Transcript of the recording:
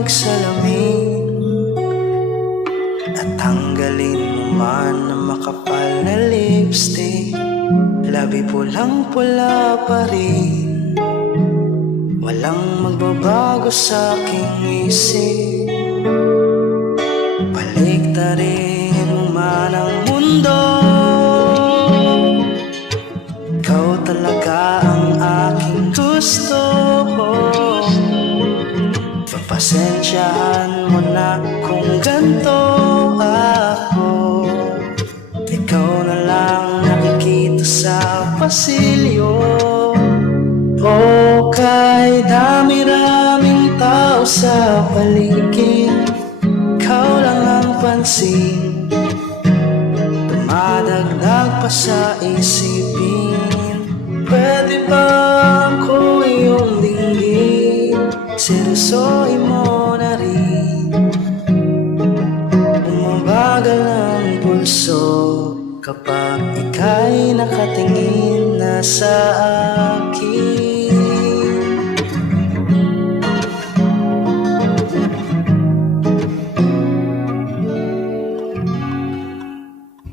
magsalamin at tanggalin mo man ang makapal na lipstick. Labi pulang-pula pa rin, walang magbabago sa aking isip. Baliktarin mo man ang mundo, ikaw talaga ang aking gusto. Pagpasensyahan mo na kung ganito ako. Ikaw na lang nakikita sa pasilyo. O kay dami-raming tao sa paligid, ikaw lang ang pansin, dumadagdag pa sa isipin. Pwede ba ako iyong dinggin? Seryosohin mo na rin. Bumabagal ang pulso kapag ika'y nakatingin na sa akin.